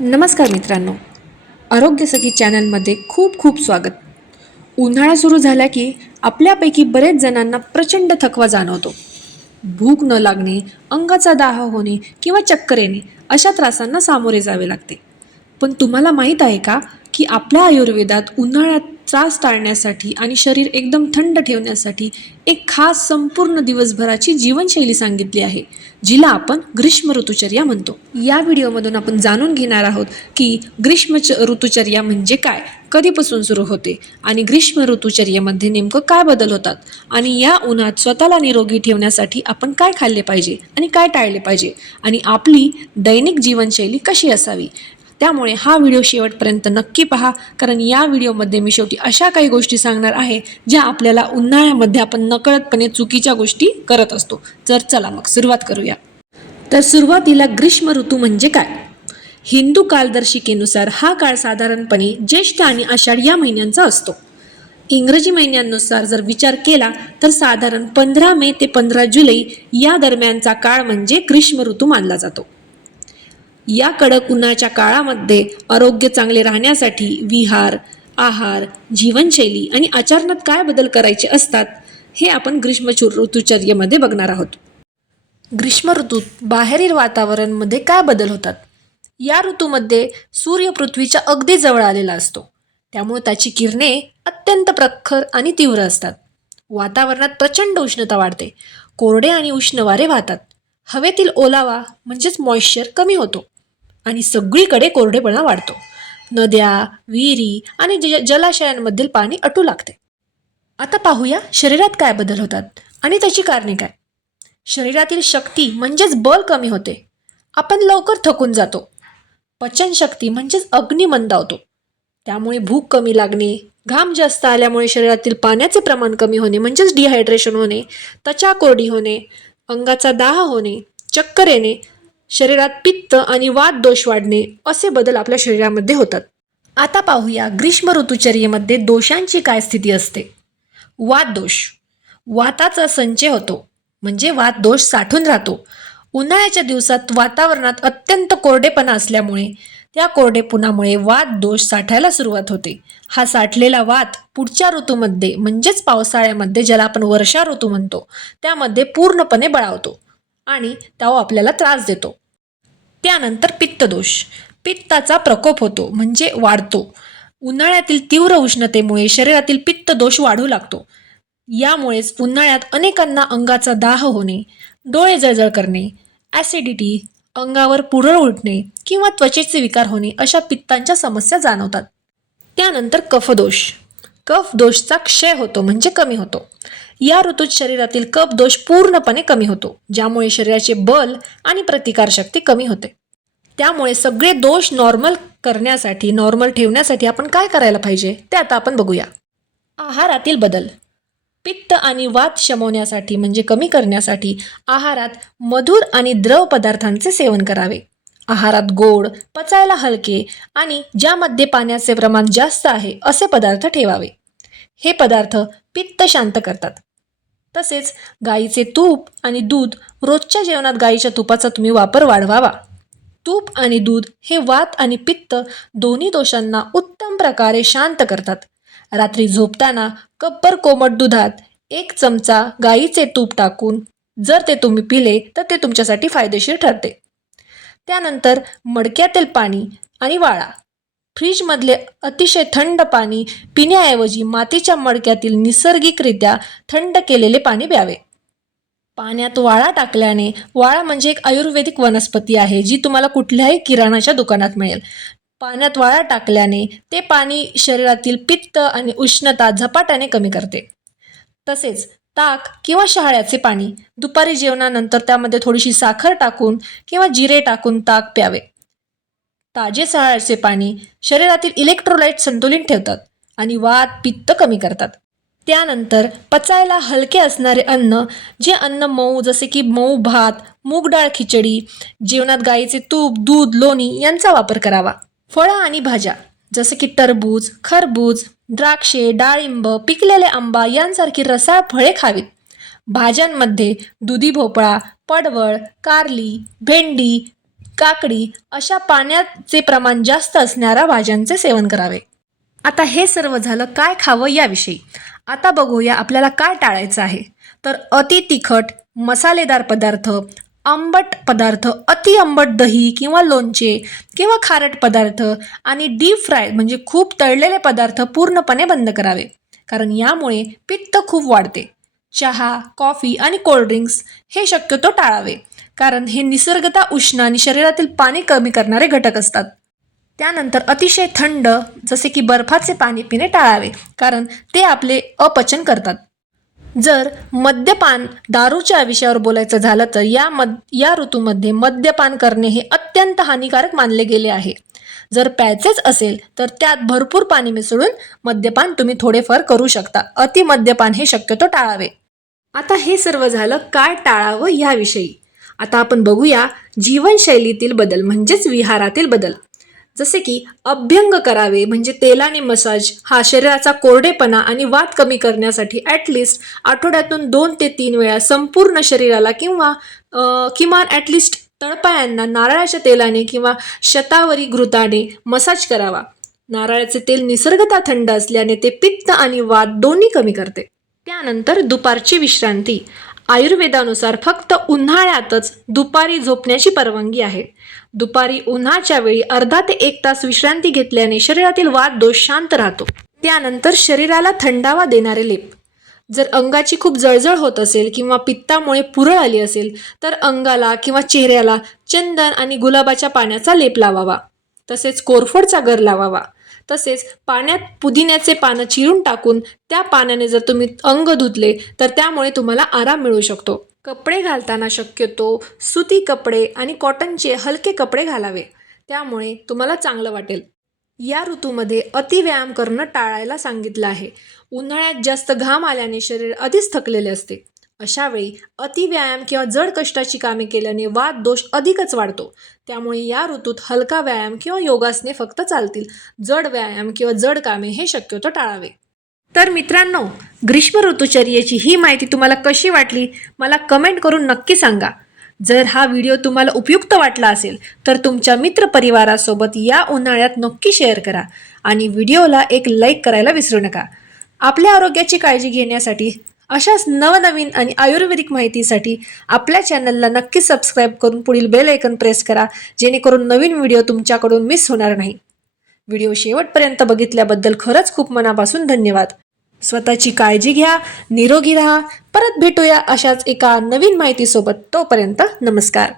नमस्कार मित्रांनो, आरोग्य सखी चॅनलमध्ये खूप खूप स्वागत. उन्हाळा सुरू झाला की आपल्यापैकी बरेच जणांना प्रचंड थकवा जाणवतो. भूक न लागणे, अंगाचा दाह होणे किंवा चक्कर येणे अशा त्रासांना सामोरे जावे लागते. पण तुम्हाला माहीत आहे का की आपल्या आयुर्वेदात उन्हाळ्यात त्रास टाळण्यासाठी आणि शरीर एकदम थंड ठेवण्यासाठी एक खास संपूर्ण दिवसभराची जीवनशैली सांगितली आहे, जिला आपण ग्रीष्म ऋतुचर्या म्हणतो. या व्हिडिओमधून आपण जाणून घेणार आहोत की ऋतुचर्या म्हणजे काय, कधीपासून सुरू होते आणि ग्रीष्म ऋतुचर्येमध्ये नेमकं काय बदल होतात आणि या उन्हात स्वतःला निरोगी ठेवण्यासाठी आपण काय खाल्ले पाहिजे आणि काय टाळले पाहिजे आणि आपली दैनिक जीवनशैली कशी असावी. त्यामुळे हा व्हिडिओ शेवटपर्यंत नक्की पहा, कारण या व्हिडिओमध्ये मी शेवटी अशा काही गोष्टी सांगणार आहे ज्या आपल्याला उन्हाळ्यामध्ये आपण नकळतपणे चुकीच्या गोष्टी करत असतो. तर चला मग सुरुवात करूया. तर सुरुवातीला ग्रीष्म ऋतू म्हणजे काय? हिंदू कालदर्शिकेनुसार हा काळ साधारणपणे ज्येष्ठ आणि आषाढ या महिन्यांचा असतो. इंग्रजी महिन्यांनुसार जर विचार केला तर साधारण 15 मे ते 15 जुलै या दरम्यानचा काळ म्हणजे ग्रीष्म ऋतू मानला जातो. या कडक उन्हाच्या काळामध्ये आरोग्य चांगले राहण्यासाठी विहार, आहार, जीवनशैली आणि आचरणात काय बदल करायचे असतात हे आपण ग्रीष्म ऋतुचर्येमध्ये बघणार आहोत. ग्रीष्म ऋतूत बाहेरील वातावरणामध्ये काय बदल होतात? या ऋतूमध्ये सूर्य पृथ्वीच्या अगदी जवळ आलेला असतो, त्यामुळे त्याची किरणे अत्यंत प्रखर आणि तीव्र असतात. वातावरणात प्रचंड उष्णता वाढते, कोरडे आणि उष्ण वारे वाहतात, हवेतील ओलावा म्हणजेच मॉइश्चर कमी होतो आणि सगळीकडे कोरडेपणा वाढतो. नद्या, विहिरी आणि जलाशयांमधील पाणी अटू लागते. आता पाहूया शरीरात काय बदल होतात आणि त्याची कारणे काय. शरीरातील शक्ती म्हणजेच बल कमी होते, आपण लवकर थकून जातो. पचनशक्ती म्हणजेच अग्नी मंदावतो, त्यामुळे भूक कमी लागणे, घाम जास्त आल्यामुळे शरीरातील पाण्याचे प्रमाण कमी होणे म्हणजेच डिहायड्रेशन होणे, त्वचा कोरडी होणे, अंगाचा दाह होणे, चक्कर येणे, शरीरात पित्त आणि वात दोष वाढणे असे बदल आपल्या शरीरामध्ये होतात. आता पाहूया ग्रीष्म ऋतुचर्येमध्ये दोषांची काय स्थिती असते. वात दोष. वाताचा संचय होतो म्हणजे वात दोष साठून राहतो. उन्हाळ्याच्या दिवसात वातावरणात अत्यंत कोरडेपणा असल्यामुळे त्या कोरडेपणामुळे वात दोष साठायला सुरुवात होते. हा साठलेला वात पुढच्या ऋतूमध्ये म्हणजेच पावसाळ्यामध्ये, ज्याला आपण वर्षा ऋतू म्हणतो, त्यामध्ये पूर्णपणे बळावतो आणि तो आपल्याला त्रास देतो. त्यानंतर पित्तदोष. पित्ताचा प्रकोप होतो म्हणजे वाढतो. उन्हाळ्यातील तीव्र उष्णतेमुळे शरीरातील पित्तदोष वाढू लागतो. यामुळेच उन्हाळ्यात अनेकांना अंगाचा दाह होणे, डोळे जळजळ करणे, ॲसिडिटी, अंगावर पुरळ उठणे किंवा त्वचेचे विकार होणे अशा पित्तांच्या समस्या जाणवतात. त्यानंतर कफदोष. कफ दोषचा क्षय होतो म्हणजे कमी होतो. या ऋतूत शरीरातील कफ दोष पूर्णपणे कमी होतो, ज्यामुळे शरीराचे बल आणि प्रतिकारशक्ती कमी होते. त्यामुळे सगळे दोष नॉर्मल ठेवण्यासाठी आपण काय करायला पाहिजे ते आता आपण बघूया. आहारातील बदल. पित्त आणि वात शमवण्यासाठी म्हणजे कमी करण्यासाठी आहारात मधुर आणि द्रव पदार्थांचे सेवन करावे. आहारात गोड, पचायला हलके आणि ज्यामध्ये पाण्याचे प्रमाण जास्त आहे असे पदार्थ ठेवावे. हे पदार्थ पित्त शांत करतात. तसेच गाईचे तूप आणि दूध. रोजच्या जेवणात गाईच्या तुपाचा तुम्ही वापर वाढवावा. तूप आणि दूध हे वात आणि पित्त दोन्ही दोषांना उत्तम प्रकारे शांत करतात. रात्री झोपताना कपभर कोमट दुधात 1 चमचा गाईचे तूप टाकून जर ते तुम्ही पिले तर ते तुमच्यासाठी फायदेशीर ठरते. त्यानंतर मडक्यातील पाणी आणि वाळा. फ्रीजमधले अतिशय थंड पाणी पिण्याऐवजी मातीच्या मडक्यातील नैसर्गिकरित्या थंड केलेले पाणी प्यावे. पाण्यात वाळा टाकल्याने, वाळा म्हणजे एक आयुर्वेदिक वनस्पती आहे जी तुम्हाला कुठल्याही किराणाच्या दुकानात मिळेल. पाण्यात वाळा टाकल्याने ते पाणी शरीरातील पित्त आणि उष्णता झपाट्याने कमी करते. तसेच ताक किंवा शहाळ्याचे पाणी दुपारी जेवणानंतर त्यामध्ये थोडीशी साखर टाकून किंवा जिरे टाकून ताक प्यावे. ताजे शहाळ्याचे पाणी शरीरातील इलेक्ट्रोलाइट संतुलित ठेवतात आणि वात पित्त कमी करतात. त्यानंतर पचायला हलके असणारे अन्न, जे अन्न मऊ जसे की मऊ भात, मूग डाळ खिचडी, जेवणात गाईचे तूप, दूध, लोणी यांचा वापर करावा. फळं आणि भाज्या जसे की टरबूज, खरबूज, द्राक्षे, डाळिंब, पिकलेले आंबा यांसारखी रसाळ फळे खावीत. भाज्यांमध्ये दुधी भोपळा, पडवळ, कारली, भेंडी, काकडी अशा पाण्याचे प्रमाण जास्त असणाऱ्या भाज्यांचे सेवन करावे. आता हे सर्व झालं काय खावं याविषयी. आता बघूया आपल्याला काय टाळायचं आहे. तर अति तिखट, मसालेदार पदार्थ, आंबट पदार्थ, अति आंबट दही किंवा लोणचे किंवा खारट पदार्थ आणि डीप फ्राय म्हणजे खूप तळलेले पदार्थ पूर्णपणे बंद करावे, कारण यामुळे पित्त खूप वाढते. चहा, कॉफी आणि कोल्ड्रिंक्स हे शक्यतो टाळावे, कारण हे निसर्गतः उष्ण आणि शरीरातील पाणी कमी करणारे घटक असतात. त्यानंतर अतिशय थंड जसे की बर्फाचे पाणी पिणे टाळावे, कारण ते आपले अपचन करतात. जर मद्यपान दारूच्या विषयावर बोलायचं झालं तर या ऋतूमध्ये मद्यपान करणे हे अत्यंत हानिकारक मानले गेले आहे. जर प्यायचेच असेल तर त्यात भरपूर पाणी मिसळून मद्यपान तुम्ही थोडेफार करू शकता. अति मद्यपान हे शक्यतो टाळावे. आता हे सर्व झालं काय टाळावं याविषयी. आता आपण बघूया जीवनशैलीतील बदल म्हणजेच विहारातील बदल. जसे की अभ्यंग करावे म्हणजे तेलाने मसाज हा शरीराचा कोरडेपणा आणि वात कमी करण्यासाठी ॲटलिस्ट आठवड्यातून 2 ते 3 वेळा संपूर्ण शरीराला किंवा किमान ॲटलिस्ट तळपायांना नारळाच्या तेलाने किंवा शतावरी घृताने मसाज करावा. नारळाचे तेल निसर्गतः थंड असल्याने ते पित्त आणि वात दोन्ही कमी करते. त्यानंतर दुपारची विश्रांती. आयुर्वेदानुसार फक्त उन्हाळ्यातच दुपारी झोपण्याची परवानगी आहे. दुपारी उन्हाच्या वेळी अर्धा ते 1 तास विश्रांती घेतल्याने शरीरातील वात दोष शांत राहतो. त्यानंतर शरीराला थंडावा देणारे लेप. जर अंगाची खूप जळजळ होत असेल किंवा पित्तामुळे पुरळ आली असेल तर अंगाला किंवा चेहऱ्याला चंदन आणि गुलाबाच्या पाण्याचा लेप लावावा. तसेच कोरफडचा गर लावावा. तसेच पाण्यात पुदिन्याचे पानं चिरून टाकून त्या पाण्याने जर तुम्ही अंग धुतले तर त्यामुळे तुम्हाला आराम मिळू शकतो. कपडे घालताना शक्यतो सुती कपडे आणि कॉटनचे हलके कपडे घालावे, त्यामुळे तुम्हाला चांगलं वाटेल. या ऋतूमध्ये अतिव्यायाम करणं टाळायला सांगितलं आहे. उन्हाळ्यात जास्त घाम आल्याने शरीर आधीच थकलेले असते. अशा वेळी अतिव्यायाम किंवा जड कष्टाची कामे केल्याने वात दोष अधिकच वाढतो. त्यामुळे या ऋतूत हलका व्यायाम किंवा योगासने फक्त चालतील. जड व्यायाम किंवा जड कामे हे शक्यतो टाळावे. तर मित्रांनो, ग्रीष्म ऋतुचर्येची ही माहिती तुम्हाला कशी वाटली मला कमेंट करून नक्की सांगा. जर हा व्हिडिओ तुम्हाला उपयुक्त वाटला असेल तर तुमच्या मित्रपरिवारासोबत या उन्हाळ्यात नक्की शेअर करा आणि व्हिडिओला एक लाईक करायला विसरू नका. आपल्या आरोग्याची काळजी घेण्यासाठी अशाच नवनवीन आणि आयुर्वेदिक माहितीसाठी आपल्या चॅनलला नक्की सबस्क्राईब करून पुढील बेल आयकॉन प्रेस करा, जेणेकरून नवीन व्हिडिओ तुमच्याकडून मिस होणार नाही. व्हिडिओ शेवटपर्यंत बघितल्याबद्दल खरंच खूप मनापासून धन्यवाद. स्वतःची काळजी घ्या, निरोगी राहा. परत भेटूया अशाच एका नवीन माहितीसोबत. तोपर्यंत नमस्कार.